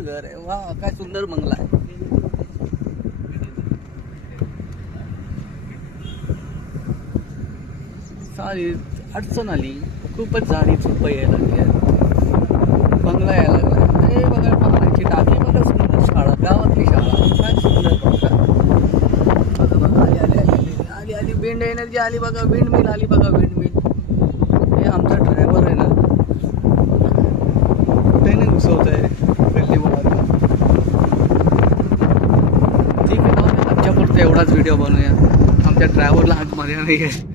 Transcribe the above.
सुंदर घर आहे. वा काय सुंदर बंगला आहे. सारी अडचण आली, खूपच झाडी झोप यायला लागली, बंगला यायला लागला. हे बघा पाण्याची टाकी बघा, सुंदर शाळा, गावातली शाळा, काय सुंदर बघा. बघा आली आली आली आली आली विंड एनर्जी आली बघा, विंड मिल आली बघा, विंड मिल. हे आमचा ड्रायव्हर आहे ना, कुठे नाही घुसवत आहे गल्लीवर. ठीक आहे, आमच्या पुरता एवढाच व्हिडिओ बनवूया. आमच्या ड्रायव्हरला हाक मारला नाही आहे.